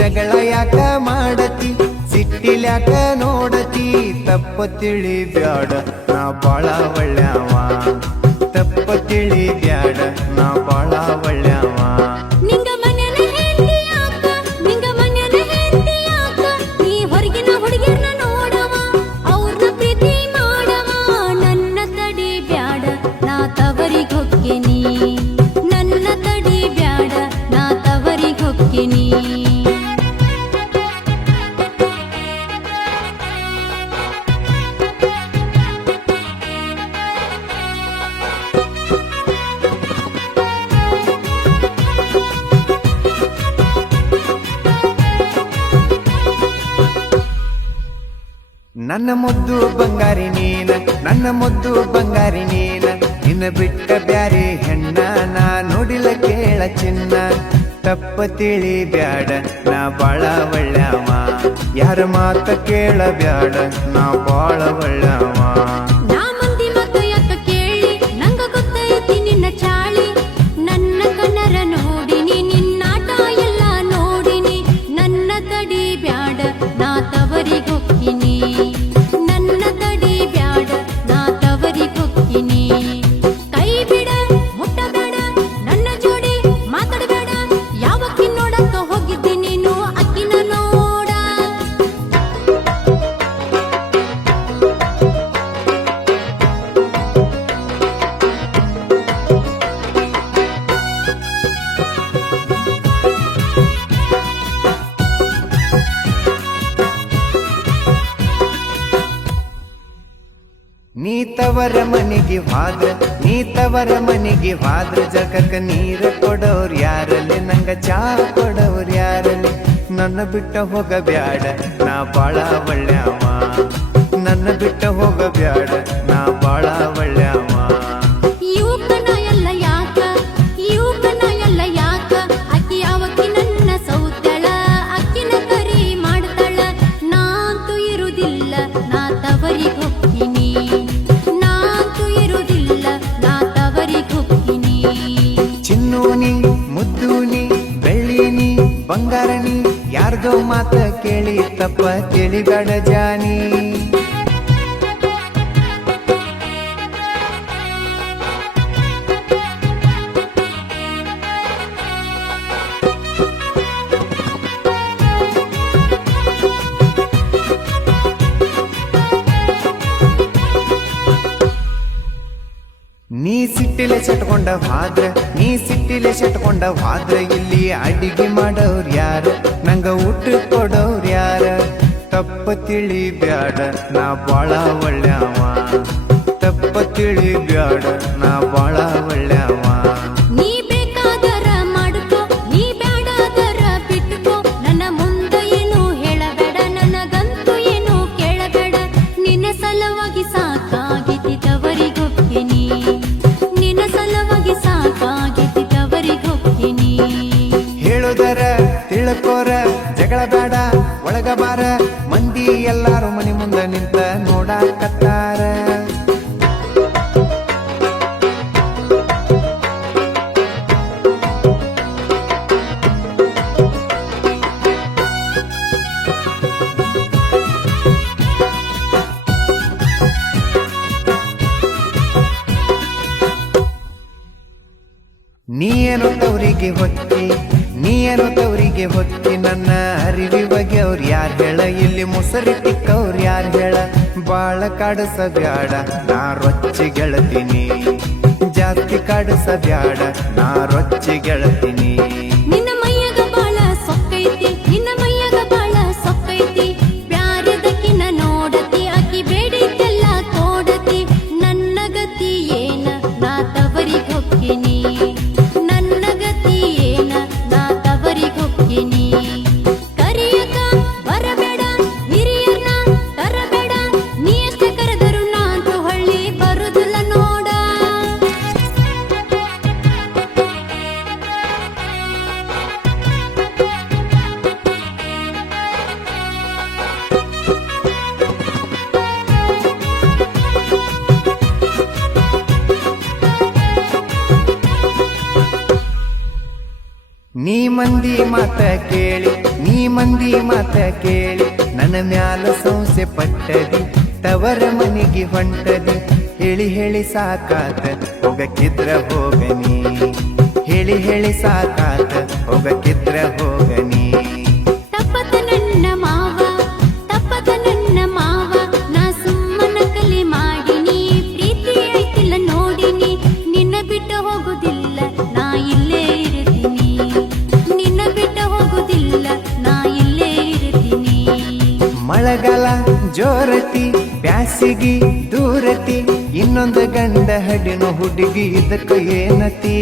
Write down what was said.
ಜಗಳ ಯಾಕ ಮಾಡತಿ ಸಿಟ್ಟಿಲ್ಯಾಕ ನೋಡತಿ ತಪ್ಪ ತಿಳಿ ಬ್ಯಾಡ ನಾ ಬಾಳ ಒಳ್ಳ್ಯಾವ ತಪ್ಪ ತಿಳಿ ಬ್ಯಾಡ ನಾ ಬಾಳ ಒಳ್ಳ್ಯಾವ ನಿಂಗ ಮನ್ಯಾನ ಹೆಂಡತಿ ಯಾಕ ನಿಂಗ ಮನ್ಯಾನ ಹೆಂಡತಿ ಯಾಕ ನೀ ಹೊರಗಿನ ಹುಡುಗಿಯರ್ನ ನೋಡವ ಅವ್ರನ್ನ ಪ್ರೀತಿ ಮಾಡವ ನನ್ನ ತಡಿ ಬ್ಯಾಡ ನಾ ತವರಿಗ್ ಹೊಕ್ಕೇನಿ ನನ್ನ ತಡಿ ಬ್ಯಾಡ ನಾ ತವರಿಗ್ ಹೊಕ್ಕೇನಿ ನನ್ನ ಮುದ್ದು ಬಂಗಾರಿ ನೀನ ನನ್ನ ಮುದ್ದು ಬಂಗಾರಿ ನೀನ ನಿನ್ನ ಬಿಟ್ಟ ಬ್ಯಾರೆ ಹೆಣ್ಣ ನಾ ನೋಡಿಲ್ಲ ಕೇಳ ಚಿನ್ನ ತಪ್ಪ ತಿಳಿ ಬ್ಯಾಡ ನಾ ಬಾಳ ಒಳ್ಳ್ಯಾವ ಯಾರ ಮಾತ ಕೇಳ ಬ್ಯಾಡ ನಾ ಬಾಳ ಒಳ್ಳ್ಯಾವ ನಾ ಮಂದಿ ಮಾತು ಯಾಕ ಕೇಳಿ ನಂಗ ಗೊತ್ತೈತಿ ನಿನ್ನ ಚಾಳಿ ನನ್ನ ಕಣ್ಣರ ನೋಡಿನಿ ನಿನ್ನಾಟ ಎಲ್ಲ ನೋಡಿನಿ ನನ್ನ ತಡಿ ಬ್ಯಾಡ ನಾ ತವರಿಗ್ ಹೊಕ್ಕಿನಿ ನನ್ನ ತಡಿ ಬ್ಯಾಡ ನಾ ತವರಿಗ್ ಹೊಕ್ಕಿನಿ ಕೈ ಬಿಡ ಮುಟ್ಟಬೇಡ ನನ್ನ ಜೋಡಿ ಮಾತಾಡಬೇಡ ಯಾವಕ್ಕಿ ನೋಡಕ್ಕ ಹೋಗಿದ್ದಿ ನೀನು ಅಕ್ಕಿನ ನೋಡ ನೀ ತವರ ಮನೆಗೆ ಹೋದ್ರ ಜಗಕ್ಕ ನೀರ ಕೊಡೋರ್ ಯಾರಲ್ಲಿ ನಂಗ ಚಾ ಕೊಡೋರ್ ಯಾರಲ್ಲಿ ನನ್ನ ಬಿಟ್ಟ ಹೋಗ ಬ್ಯಾಡ ನಾ ಬಾಳ ಒಳ್ಳ್ಯಾವ ನನ್ನ ಬಿಟ್ಟ ಹೋಗ ಬ್ಯಾಡ ನಾ ಬಾಳ ಒಳ್ಳ್ಯಾವ ಯುವಕನ ಎಲ್ಲ ಯಾಕ ಯುವಕನ ಎಲ್ಲ ಯಾಕ ಅಕ್ಕಿ ಅವಕ್ಕಿ ನನ್ನ ಸೌತಳ ಅಕ್ಕಿನ ಕರಿ ಮಾಡ್ತಾಳ ನಾಂತೂ ಇರುವುದಿಲ್ಲ ನಾ ತವರಿಗ್ ಹೊಕ್ಕಿನಿ ನಾಂತೂ ಇರುವುದಿಲ್ಲ ನಾ ತವರಿಗ್ ಹೊಕ್ಕಿನಿ ಚಿನ್ನೂನಿ ಮುದ್ದೂನಿ ಬೆಳ್ಳಿನಿ ಬಂಗಾರನಿ ಯಾರ್ದೋ ಮಾತ ಕೇಳಿ ತಪ್ಪ ತಿಳಿಬೇಡ ಜಾನಿ ನೀ ಸಿಟ್ಟಿಲೆ ಸೆಟ್ಕೊಂಡ ಹಾದ್ರ ಇಲ್ಲಿ ಅಡಿಗೆ ಮಾಡೋರ್ ಯಾರ ನಂಗ ಊಟ ಕೊಡೋರ್ ಯಾರ ತಪ್ಪ ತಿಳಿ ಬ್ಯಾಡ ನಾ ಬಾಳ ಒಳ್ಳ್ಯಾವ ತಪ್ಪ ತಿಳಿ ಬ್ಯಾಡ ನಾ ಬಾಳ ಒಳ್ಳ್ಯಾವ ನೀ ಬೇಕಾದರ ಮಾಡ್ಕೋ ನೀ ಬ್ಯಾಡಾದರ ಬಿಟ್ಕೋ ನನ್ನ ಮುಂದ ಏನು ಹೇಳಬೇಡ ನನಗಂತೂ ಏನು ಕೇಳಬೇಡ ನಿನ್ನ ಸಲುವಾಗಿ ಸಾಕಾಗಿತಿ ತವರಿಗ್ ಹೊಕ್ಕಿನಿ ನಿನ್ನ ಸಲುವಾಗಿ ಸಾಕಾಗಿತಿ ತವರಿಗ್ ಹೊಕ್ಕಿನಿ ಹೇಳುದರ ತಿಳ್ಕೋರ ಜಗಳ ಬೇಡ ಒಳಗ ಬಾರ ಮಂದಿ ಎಲ್ಲಾರು ಮನಿ ಮುಂದ ನಿಂತ ನೋಡಾಕತ್ತಾರ ನೀಯೇನು ತವರಿಗೆ ಹೊತ್ತಿ ನನ್ನ ಅರಿವಿ ಬಗ್ಗೆ ಅವ್ರು ಯಾರು ಹೇಳ ಇಲ್ಲಿ ಮುಸರಿ ತಿಕ್ಕವ್ರು ಯಾರು ಹೇಳ ಬಾಳ ಕಾಡಸ ಬ್ಯಾಡ ನಾ ರೊಚ್ಚಿ ಗೆಳತೀನಿ ಜಾಸ್ತಿ ಕಾಡಸ ಬ್ಯಾಡ ನಾ ರೊಚ್ಚಿ ಗೆಳತೀನಿ ನಿನ್ನ ಮೈಯಾಗ ಬಾಳ ಸೊಕ್ಕೈತಿ ನಿನ್ನ ಮೈಯಾಗ ಬಾಳ ಸೊಕ್ಕೈತಿ ಬ್ಯಾರದಕ್ಕಿನ ನೋಡತಿ ಅಕ್ಕಿ ಬೇಡಿದ್ದೆಲ್ಲ ತೋಡತಿ ನನ್ನ ಗತಿ ಏನ ನಾ ತವರಿಗ್ ಹೊಕ್ಕಿನಿ ನನ್ನ ಗತಿ ಏನ ನಾ ತವರಿಗ್ ಹೊಕ್ಕಿನಿ ಕರಿಯಕ ಬರಬೇಡ ಹಿರಿಯರ್ನ ತರಬೇಡ ನೀ ಎಷ್ಟ ಕರೆದರು ನಾಂತೂ ಹೊಳ್ಳಿ ಬರುದಿಲ್ಲ ನೋಡ ಮಂದಿ ಮಾತ ಕೇಳಿ ನನ್ನ ಮ್ಯಾಲ ಸಂಸೆ ಪಟ್ಟದಿ ತವರ ಮನಿಗೆ ಹೊಂಟದಿ ಹೇಳಿ ಸಾಕಾತ ಹೋಗಕ್ಕಿದ್ರ ಹೋಗನಿ ಹೇಳಿ ಸಾಕಾತ ಹೋಗಕ್ಕಿದ್ರ ಹೋಗನಿ ತಪ್ಪದ ನನ್ನ ಮಾವ ನಾ ಸುಮ್ಮನ ಕಲೆ ಮಾಡಿನಿ ಪ್ರೀತಿ ಐತಿಲ್ಲ ನೋಡಿನಿ ನಿನ್ನ ಬಿಟ್ಟು ಹೋಗುದಿಲ್ಲ ನಾ ಇಲ್ಲೇ ಇರ್ತೀನಿ ನಿನ್ನ ಬಿಟ್ಟು ಹೋಗುದಿಲ್ಲ ನಾ ಇಲ್ಲೇ ಇರ್ತೀನಿ ಮಳೆಗಾಲ ಜೋರತಿ ಬ್ಯಾಸಿಗಿ ದೂರತಿ ಇನ್ನೊಂದು ಗಂಡ ಹಡಿನ ಹುಡುಗಿ ಇದಕ್ಕ ಏನತಿ